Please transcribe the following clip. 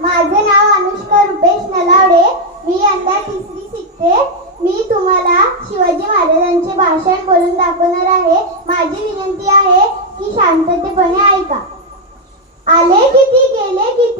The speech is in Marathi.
माझे नाव अनुष्का रुपेश नलावडे. मी यंदा 3री शिकते. मी तुम्हाला शिवाजी महाराजांचे भाषण बोलून दाखवणार आहे. माझी विनंती आहे की शांततेपणे ऐका. आले किती गेले किती